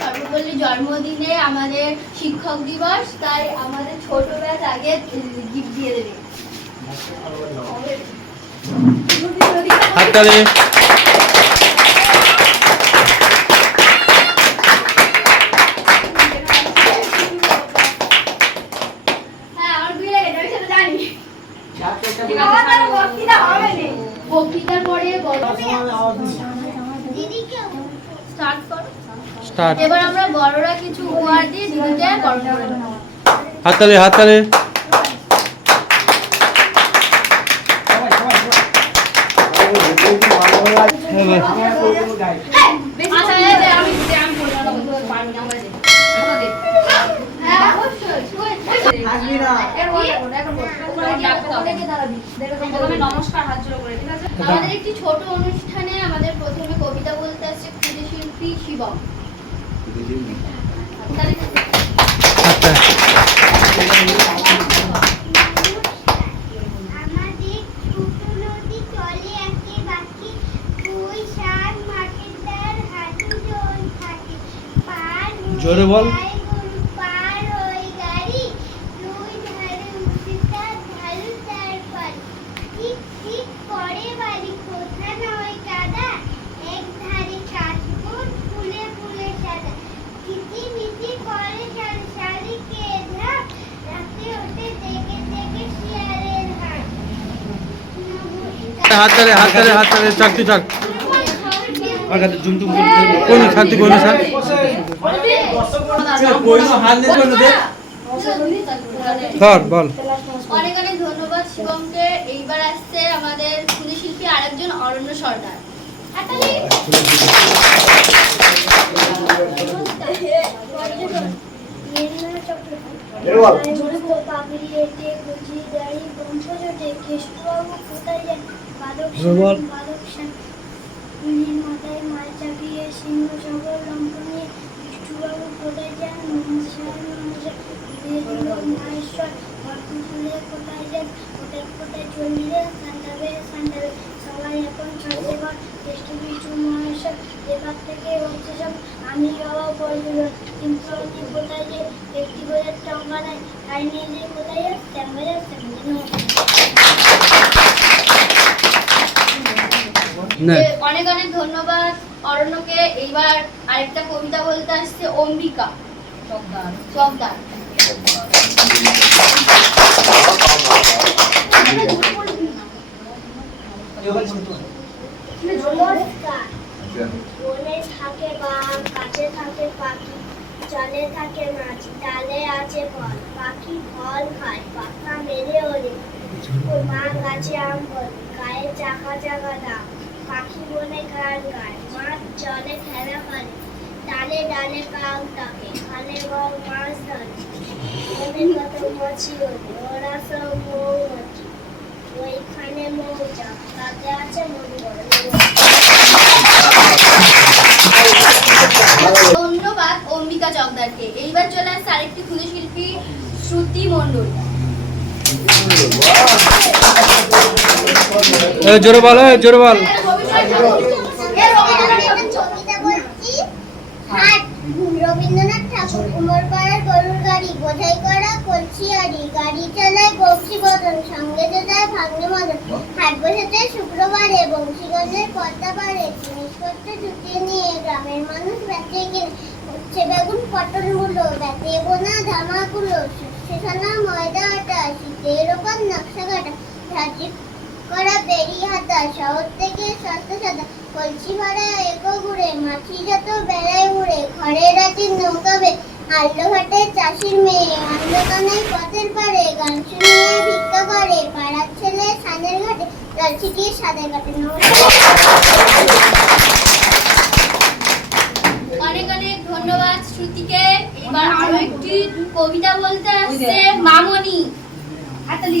সর্বপল্লী জন্মদিনে আমাদের শিক্ষক দিবস তাই আমাদের ছোট ব্যাচ আগে গিফট দিয়ে দেবে। হাততালি। হ্যাঁ স্টার্ট এবার আমরা বড়রা কিছু উপহার দিয়ে দিদিকে গরম করে হাততালি হাততালি আচ্ছা এই যে আমি আমি বললাম না বলতে পারবি না আমরা দে হ্যাঁ অবশ্যই থাকবি না নমস্কার হাত জোড়ো করে ঠিক আছে আমাদের একটি ছোট অনুষ্ঠানে আমাদের প্রথমে কবিতা বলতে আসছে ক্ষুদে শিল্পী শিবম তাহলে হাততালি আমাদের ছোট নদী চলে একে বাকি দুই সাত মাঠের ধার হাঁটু জল থাকে পার হয়ে জোরে বল। যায় গরু, পার ওই গাড়ি দুই ধারে উঠে তার ঢালু তার পাড়ি ঠিক ঠিক করে বাড়ি কোথা না ওই কাদা এক ধারে কাশবন ফুলে ফুলে সাদা কিচি মিচি করে সারি সারি কে ধাপ রাতে ওঠে দেখে দেখে শিয়ালের হাট হাততালি হাততালি হাততালি চাকতি চাক কোন শান্তি কোন স্যার ধর বল। অনেক অনেক ধন্যবাদ শিবমকে। এইবার আসছে আমাদের ক্ষুদে শিল্পী আরেকজন অরণ্য সর্দার। হাততালি। মাথায় মাল চাপিয়ে সিংহ সকল লম্প বিষ্ণুবাবু কোথায় যান নমস্কার নমস্কার মহেশ্বর গল্প কোথায় যান কোথায় কোথায় চললে সান্তাবে সান্তাবে সবাই এখন বিষ্ণু মহেশ্বর এবার থেকে হচ্ছে সব আমি বাবা বলছিল কিন্তু আমি কোথায় যে একটি করে টঙ্কা নাই তাই নিয়ে যে কোথায় যান যান তেমন না এ, অনেক অনেক ধন্যবাদ। অরণ্যকে এইবার আরেকটা কবিতা বলতে আসছে অম্বিকা। চকদার নমস্কার। বনে থাকে বাঘ কাছে থাকে পাখি জলে থাকে মাছ ডালে আছে ফল পাখি ফল খায় পাখা মেরে ওরে ও মা গাছে আম ফল গায়ে চাকা চাকা দাম। পাখি বনে গান গায় মাছ জলে খেলা করে ডালে ডালে কাক ডাকে খালে বল মাছ ধরে। বনে কত মাছি ওঠে ওরা সব মৌমাছি। ওইখানে মৌচাক তাতে আছে মধু ধন্যবাদ অম্বিকা চকদারকে। এইবার চলে আসছে আরেকটি ক্ষুদে শিল্পী শ্রুতি মণ্ডল। জোরে বল জোরে বল। বংশীগঞ্জের নিয়ে গ্রামের মানুষ ধামাগুলো ময়দা আটা নকশা কাটা করা বেরি হাতা শহর থেকে সস্তা সাদা কলসি ভাড়া এগো ঘুরে মাছি যত বেড়ায় উড়ে ঘরের রাতে নৌকাবে আল্লো ঘাটে চাষির মেয়ে অন্ধকানায় পথের পারে গান শুনিয়ে ভিক্ষা করে পাড়ার ছেলে সাদের ঘাটে জল ছিটিয়ে সাদের ঘাটে। অনেক অনেক ধন্যবাদ শ্রুতিকে। এবার আরও একটি কবিতা বলতে আসছে মামনি। হাতালি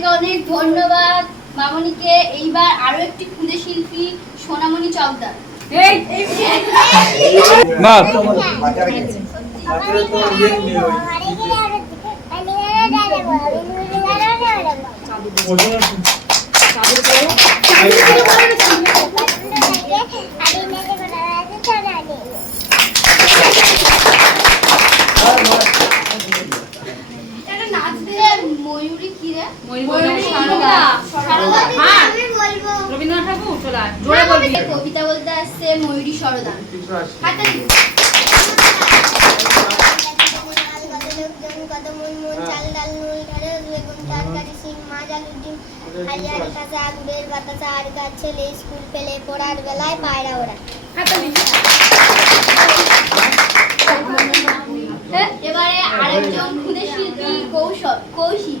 অনেক অনেক ধন্যবাদ। মামনিকে এইবার আরও একটি ক্ষুদে শিল্পী সোনামণি চকদার এই এই বাল এটা নাচ দিয়ে ময়ূরী কি রে ময়ূরী সারদা সারদা হ্যাঁ। আমি বলব রবীন্দ্রনাথ ঠাকুর চলে জোরে বলবি কবিতা বলতে আসছে ময়ূরী সরদান হাতে দিন। কত লোকজন কত চাল ডাল নুন ঢেঁড়স বেগুন তরকারি শিম মাছ আলুর ডিম হালিয়ার কাছে আগুনের বাতাসা আর গাছ ছেলে স্কুল পেলে পড়ার বেলায় পায়রা ওরা এবারে আরেকজন ক্ষুদে শিল্পী কৌশল কৌশিক।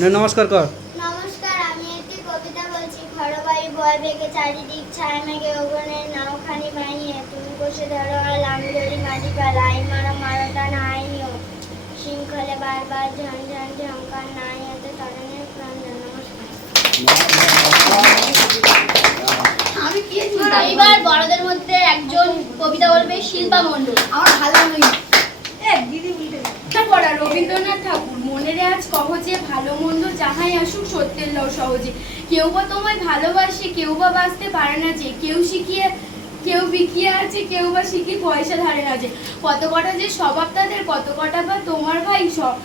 নে নমস্কার কর। নমস্কার আমি একটি কবিতা বলছি। ঘরবাড়ি বয় বেগে চারিদিক ছায়া মেঘে ওগনের নাওখানি বানিয়ে। তুমি বসে ধরো আর আমি ধরি মাটি পালা আই মারো মারো শৃঙ্খলে বারবার ঝন ঝন ঝঙ্কার নাই এতে তরণের প্রাণ। নমস্কার। এইবার বড়দের মধ্যে একজন কবিতা বলবে শিল্পা মণ্ডল। আমার ভালো পড়া রবীন্দ্রনাথ ঠাকুর মনের আজ কহজে ভালো মন্দ যাহাই আসুক, সত্যের লও সহজে। কেউ বা তোমায় ভালোবাসে, কেউ বা বাঁচতে পারে না যে, কেউ শিখিয়ে, কেউ বিকিয়ে আছে, কেউ বা শিখি পয়সা ধারে আছে কত কটা যে স্বভাব তাদের, কত কটা বা তোমার ভাই সব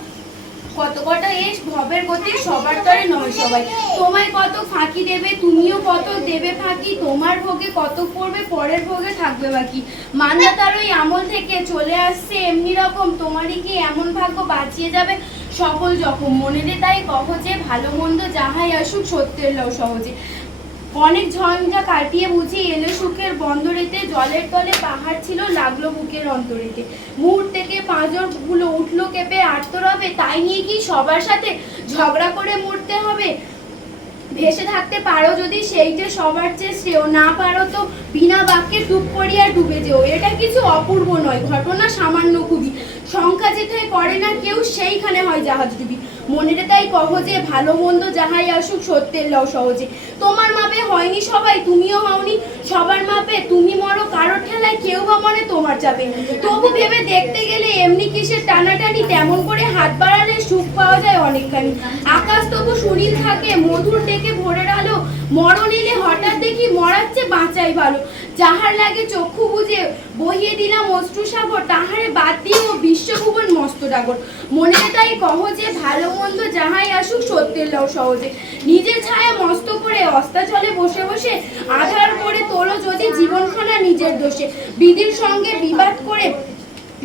কত কটা এস ভবের গতি সবার তরে নয় সবাই। তোমায় কত ফাঁকি দেবে, তুমিও কত দেবে ফাঁকি, তোমার ভোগে কত পড়বে, পরের ভোগে থাকবে বাকি মান্যতার ওই আমল থেকে চলে আসছে, এমনি রকম তোমারই কি এমন ভাগ্য বাঁচিয়ে যাবে? সকল যখন মনেরে তাই কহ যে, ভালো মন্দ যাহাই আসুক, সত্যের লও সহজে। অনেক ঝঞ্ঝা কাটিয়ে বুঝি এলো সুখের বন্দরেতে, জলের তলে পাহাড় ছিল, লাগল বুকের অন্তরেতে। মুহূর্তেকে পাঁজরগুলো উঠল কেঁপে, আর্তরবে, তাই নিয়ে কি সবার সাথে ঝগড়া করে মরতে হবে? ভেসে থাকতে পারো যদি সেই যে সবার চেয়ে শ্রেয়, না পারো তো বিনা বাক্যে ডুব করিয়া ডুবে যেও। এটা কিছু অপূর্ব নয়, ঘটনা সামান্য খুবই। সংখ্যা যেথায় করে না, কেউ সেইখানে হয় জাহাজ ডুবি। মনেরে তাই কহ যে, ভালো মন্দ যাহাই আসুক, সত্যের লও সহজে। তোমার মাপে হয়নি সবাই, তুমিও হওনি। সবার মাপে তুমি মরো, কারোর ঠেলায় কেউ বা মনে তোমার চাপে। তবু ভেবে দেখতে গেলে এমনি কিসের টানাটানি, তেমন করে হাত বাড়ালে সুখ পাওয়া যায় অনেকখানি। আকাশ তবু সুনীল থাকে, মধুর ডেকে ভোরের আলো। মরণ এলে হঠাৎ দেখি মরাচ্ছে বাঁচাই ভালো। যাহার লাগে চক্ষু বুঝে বহিয়ে দিলাম অশ্রু সাগর তাহারে বাদ দিয়ে ও বিশ্বভুবন মস্ত ডাগর। মনে তাই কহ যে, ভালো মন্দ যাহাই আসুক সত্যের লও সহজে। নিজের ছায়া মস্ত করে অস্তাচলে বসে বসে আধার করে তোলো যদি জীবনখানা নিজের দোষে। বিধির সঙ্গে বিবাদ করে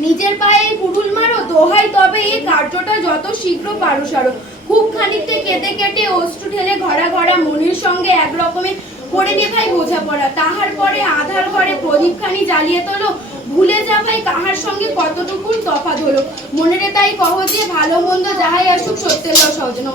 নিজের পায়ে কুড়ুল মারো, দোহাই তবে এই কার্যটা যত শীঘ্র পারো সারো। খুব খানিকতে কেটে কেটে অশ্রু ঢেলে ঘরা ঘরা মনির সঙ্গে এক রকমের করে নে ভাই বোঝাপড়া। তাহার পরে আধার ঘরে প্রদীপখানি জ্বালিয়ে তোলো। ভুলে যা ভাই কাহার সঙ্গে কতটুকু তফাৎ হলো। মনেরে তাই কহ যে, ভালো মন্দ যাহাই আসুক, সত্যের সজন